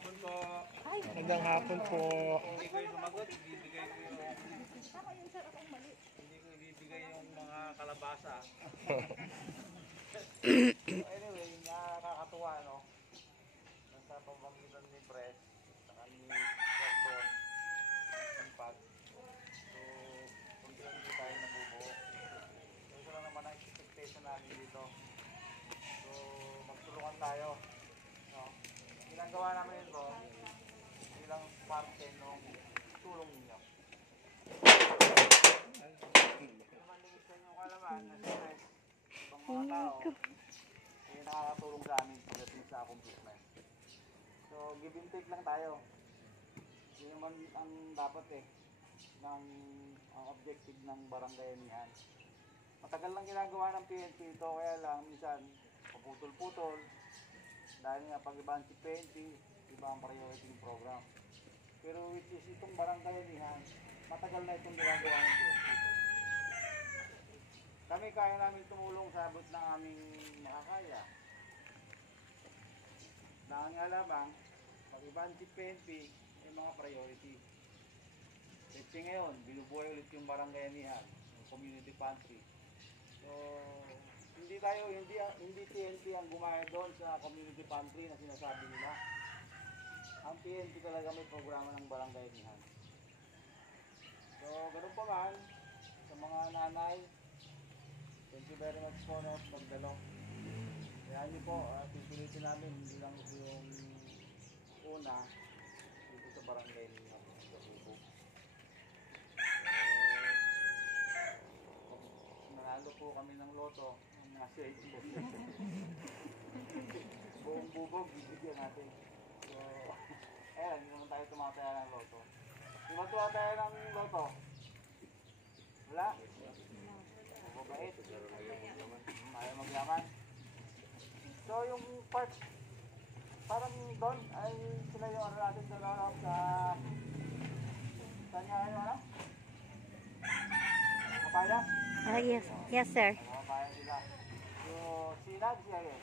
hapon po. Magandang hapon po. Hindi ko yung sumagot, ibibigay ko yung... Hindi ko ibibigay yung mga kalabasa. Anyway, nakakatuwa, no? Nasa pamamagitan ni Press, saka ni Gordon, ang pag. So, hindi tayo nabubuo. So, ito lang naman ang expectation namin dito. So, magtulungan tayo. No? Ginagawa namin ito bilang parte ng tulong ninyo. Manlingis sa inyong kalaman na stress ibang mga tao ay nakakatulong sa amin pagdating sa accomplishment. So, give and take lang tayo. Yun naman ang dapat ang objective ng barangay niyan. Matagal lang ginagawa ng PNP ito, kaya lang minsan paputol-putol dahil nga pag-ibang si PNP, iba ang priority program. Pero which is itong barangay niyan, matagal na itong ginagawa ng PNP. Kami kaya namin tumulong sa abot ng aming makakaya. Dahil nga lamang, pag-ibang si PNP, ay mga priority. Kasi ngayon, binubuhay ulit yung barangay niyan, yung community pantry. So, hindi PNP ang gumaya doon sa community pantry na sinasabi nila. Ang PNP talaga may programa ng barangay niyan. So, ganun pa man, sa mga nanay, thank you very much po na magdalo. Kaya nyo po, pipilitin namin, hindi lang yung una, dito sa barangay niyo, sa Bubog. Nanalo po kami ng loto, ang nasa 8 buong Bubog, bibigyan natin. So, ayan, hindi naman tayo tumataya ng loto. Di ba tumataya ng loto? Wala? Mababait. Ayaw magyaman. So, yung part, parang doon, ay sila yung ano natin doon sa saan nga ano? Kapaya? Yes. Yes, sir. Kapaya sila. So, sinag siya eh.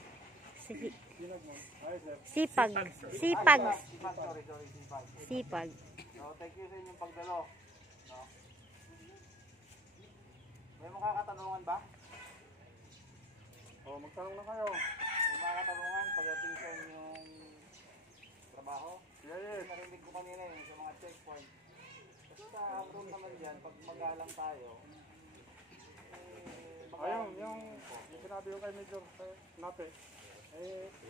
Sipag. Sipag. Sorry, sipag. Sipag. So, thank you sa inyong pagdalo. No? May mga katanungan ba? O, magtanong na kayo. May mga katanungan pagdating sa inyong trabaho? Yes. Narinig ko kanina sa mga checkpoint. Kasi sa hapon naman dyan, pag magalang tayo, Ayun, yung sinabi ko kay Major Nape.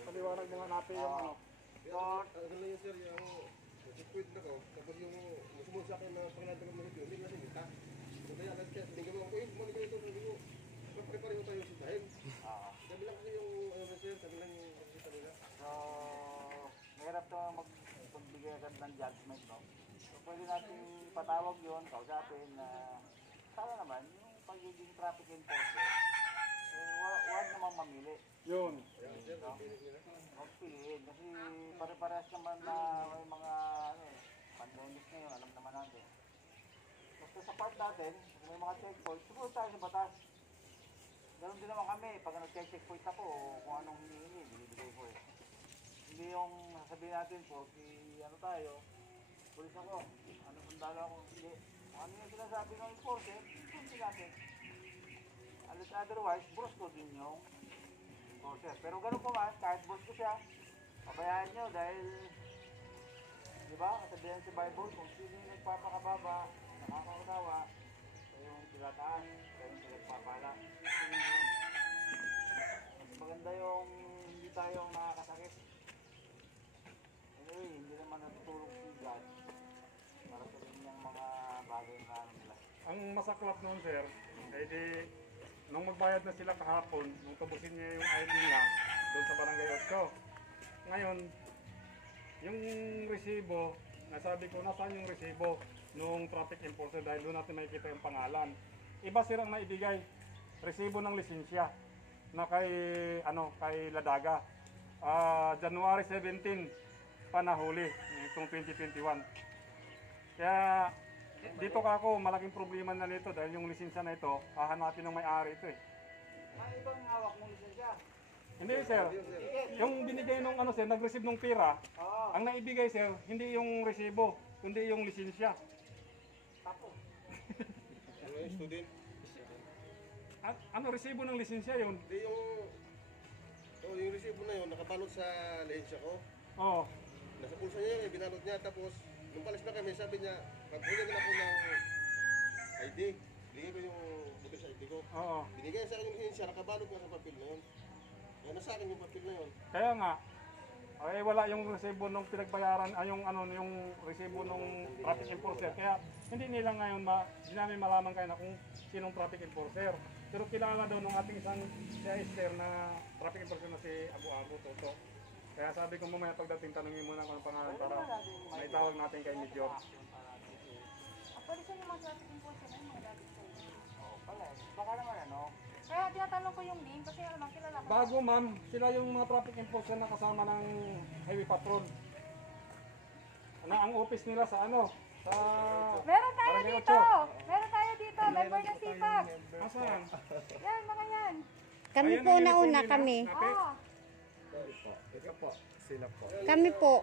Paliwanag mga Nape yung ano. So, Ano yun sir, yung checkpoint na ko, tapos yung musumun sa akin na pangalan ng mga hindi na sinita. Kaya nag-chat, hindi ko mga point, mali kayo ito, sabi ko, pare-pare mo tayo sintahin. Sabi lang kasi yung, ano na sir, sabi lang yung nakikita nila. So, mahirap to magbigay agad ng judgment, no? So, pwede natin patawag yun, kausapin na sana naman, yung pagiging traffic enforcer, huwag namang mamili. Yun. No? Huwag piliin, kasi pare-parehas naman na may mga pandemic ngayon, alam naman natin. Basta sa part natin, kung may mga checkpoint, siguro tayo sa batas. Ganun din naman kami, pag nag-checkpoint ako, kung anong hinihingi, binibigay ko eh. Hindi yung sasabihin natin po, ano tayo, pulis ako, ano sundalo ako, hindi. Kung ano yung sinasabi ng enforcer, hindi natin. Otherwise, boss ko din yung enforcer. Pero ganun pa man, kahit boss ko siya, pabayaan nyo dahil, di ba, kasabihan sa Bible, kung sino yung nagpapakababa, nakakaunawa, yung tilataas, yung pinagpapala. Mas maganda yung hindi tayong nakakasakit. Anyway, hindi naman natutulog si God para sa kanyang mga bagay na ano nila. Ang masaklap noon sir, ay di, nung magbayad na sila kahapon, nung tubusin niya yung ID niya doon sa Barangay 8. Ngayon, yung resibo, nasabi ko, nasaan yung resibo nung traffic enforcer dahil doon natin makikita yung pangalan. Iba sirang naibigay, resibo ng lisensya na kay Ladaga. January 17 pa nahuli itong 2021. Kaya dito ka ako, malaking problema na nito dahil yung lisensya na ito, hahanapin ng may-ari ito eh. Ano ibang hawak mong lisensya? Hindi sir. Yung binigay nung ano sir, nag-receive nung pera, ang naibigay sir, hindi yung resibo, kundi yung lisensya. Ano yung student? At ano resibo ng lisensya yun? Hindi yung resibo na yun, nakabalot sa lehensya ko. Oo. Nasa pulsa niya yun, binalot niya. Tapos, nung palis na kami, sabi niya, pagpulyan na ako ng ID. Binigay ko yung buto sa ID ko. Oo. Binigay sa akin yung lisensya, nakabalot nga sa papel na yun. Kaya nasa akin yung papel na yun. Kaya nga, ay wala yung resibo nung pinagbayaran, yung resibo nung traffic enforcer. Kaya hindi nila ngayon, hindi namin malaman kayo na kung sinong traffic enforcer. Pero kilala daw nung ating isang sister na traffic enforcer na si Abu Toto. Kaya sabi ko mamaya pagdating tanungin mo na kung ang pangalan para maitawag natin kay Major. Pwede siya yung mga traffic enforcer na yung mga dati sa inyo. Baka naman ano, Kaya tinatanong ko yung name kasi alam kilala ko. Bago ma'am, sila yung mga traffic enforcer na kasama ng highway patrol. Ang office nila sa ano? Sa Meron tayo Barangay dito! Ocho. Meron tayo dito! Member ng sipag! Asan? Yan, mga yan! Kami Ayun po ang nauna, uniform nila, kami. Napi. Oo! Kami po.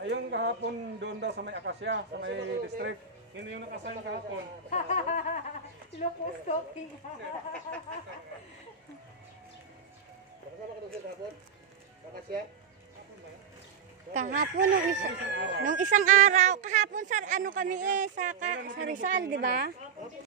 Ayun kahapon doon daw sa may Akasya, sa may district. Yun yung nakasign kahapon. Lupos talking. Nakasama ka doon sa hapon? Kakasya? Kahapon, nung isang araw, kahapon sa ano kami sa Rizal, di ba?